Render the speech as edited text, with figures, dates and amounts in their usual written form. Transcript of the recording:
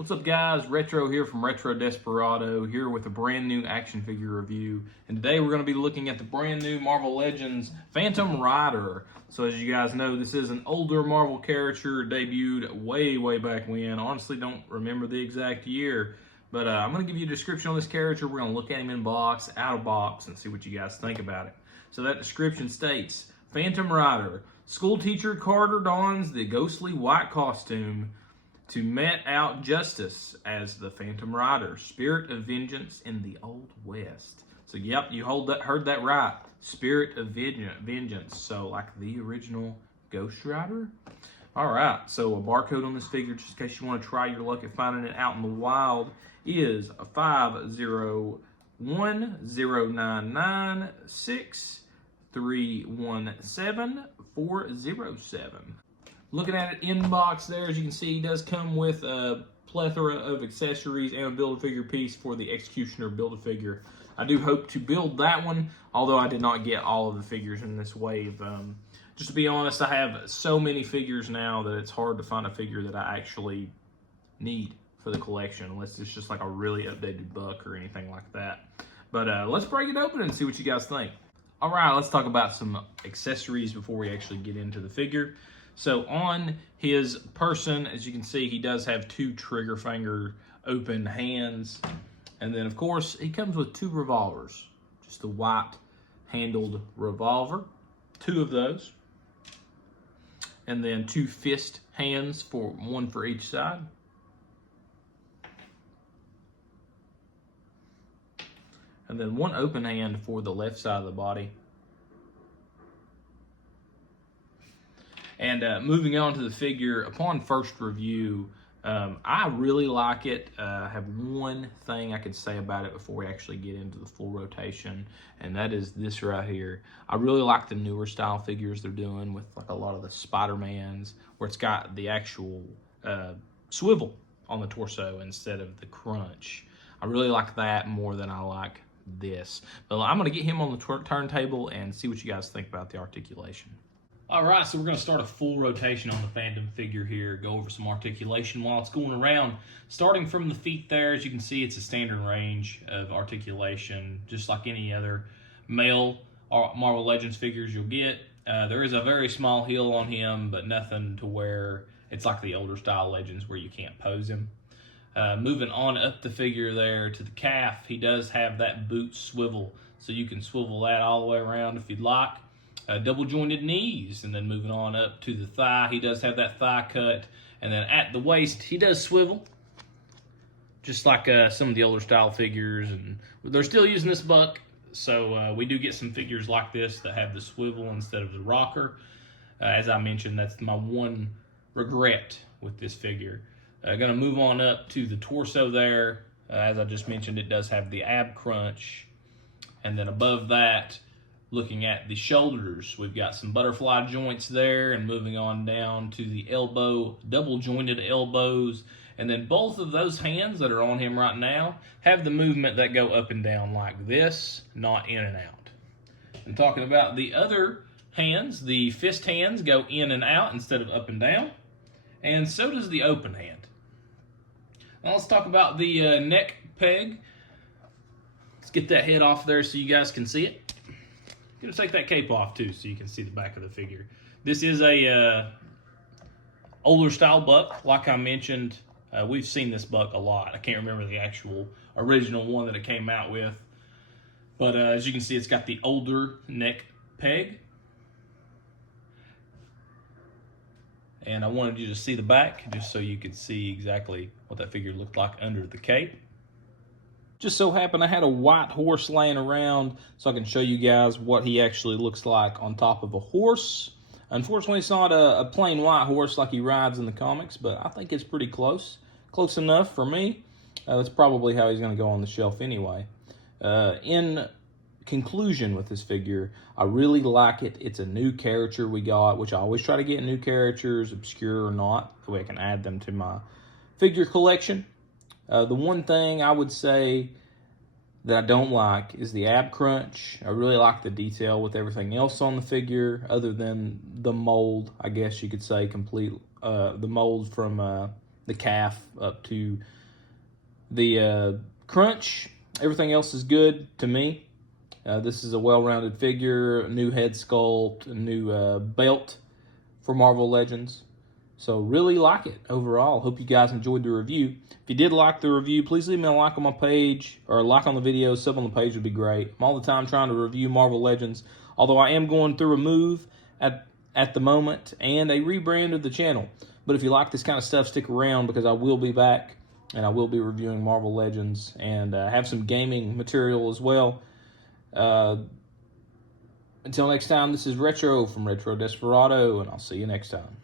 What's up, guys? Retro here from Retro Desperado, here with a brand new action figure review. And today we're going to be looking at the brand new Marvel Legends Phantom Rider. So as you guys know, this is an older Marvel character, debuted way back when. Honestly, don't remember the exact year. But I'm going to give you a description on this character. We're going to look at him in box, out of box, and see what you guys think about it. So that description states, Phantom Rider. School teacher Carter dons the ghostly white costume to mete out justice as the Phantom Rider, spirit of vengeance in the Old West. So, yep, you heard that right. Spirit of vengeance. So, like the original Ghost Rider? All right, so a barcode on this figure, just in case you want to try your luck at finding it out in the wild, is 5010996317407. Looking at it in box there, as you can see, he does come with a plethora of accessories and a Build-A-Figure piece for the Executioner Build-A-Figure. I do hope to build that one, although I did not get all of the figures in this wave. Just to be honest, I have so many figures now that it's hard to find a figure that I actually need for the collection, unless it's just like a really updated buck or anything like that. But let's break it open and see what you guys think. All right, let's talk about some accessories before we actually get into the figure. So on his person, as you can see, he does have two trigger finger open hands. And then, of course, he comes with two revolvers. Just a white handled revolver. Two of those. And then two fist hands, one for each side. And then one open hand for the left side of the body. And moving on to the figure, upon first review, I really like it. I have one thing I could say about it before we actually get into the full rotation, and that is this right here. I really like the newer style figures they're doing with like a lot of the Spider-Mans, where it's got the actual swivel on the torso instead of the crunch. I really like that more than I like this. But I'm going to get him on the turntable and see what you guys think about the articulation. All right, so we're going to start a full rotation on the Phantom figure here, go over some articulation while it's going around. Starting from the feet there, as you can see, it's a standard range of articulation, just like any other male Marvel Legends figures you'll get. There is a very small heel on him, but nothing to where it's like the older style Legends where you can't pose him. Moving on up the figure there to the calf, he does have that boot swivel, so you can swivel that all the way around if you'd like. Double jointed knees, and then moving on up to the thigh, he does have that thigh cut, and then at the waist he does swivel, just like some of the older style figures, and they're still using this buck, so we do get some figures like this that have the swivel instead of the rocker. As I mentioned, that's my one regret with this figure. Gonna move on up to the torso there. As I just mentioned, it does have the ab crunch, and then above that, looking at the shoulders, we've got some butterfly joints there, and moving on down to the elbow, double jointed elbows, and then both of those hands that are on him right now have the movement that go up and down like this, not in and out. And talking about the other hands, the fist hands go in and out instead of up and down, and so does the open hand. Now let's talk about the neck peg. Let's get that head off there so you guys can see it. Gonna take that cape off too so you can see the back of the figure. This is a older style buck. Like I mentioned, we've seen this buck a lot. I can't remember the actual original one that it came out with. But as you can see, it's got the older neck peg. And I wanted you to see the back just so you could see exactly what that figure looked like under the cape. Just so happened I had a white horse laying around so I can show you guys what he actually looks like on top of a horse. Unfortunately, it's not a plain white horse like he rides in the comics, but I think it's pretty close. Close enough for me. That's probably how he's going to go on the shelf anyway. In conclusion with this figure, I really like it. It's a new character we got, which I always try to get new characters, obscure or not, so I can add them to my figure collection. The one thing I would say that I don't like is the ab crunch. I really like the detail with everything else on the figure, other than the mold, I guess you could say, the mold from the calf up to the crunch. Everything else is good to me. This is a well-rounded figure, a new head sculpt, a new belt for Marvel Legends. So really like it overall. Hope you guys enjoyed the review. If you did like the review, please leave me a like on my page, or a like on the video, sub on the page would be great. I'm all the time trying to review Marvel Legends, although I am going through a move at the moment and a rebrand of the channel. But if you like this kind of stuff, stick around, because I will be back and I will be reviewing Marvel Legends and have some gaming material as well. Until next time, this is Retro from Retro Desperado, and I'll see you next time.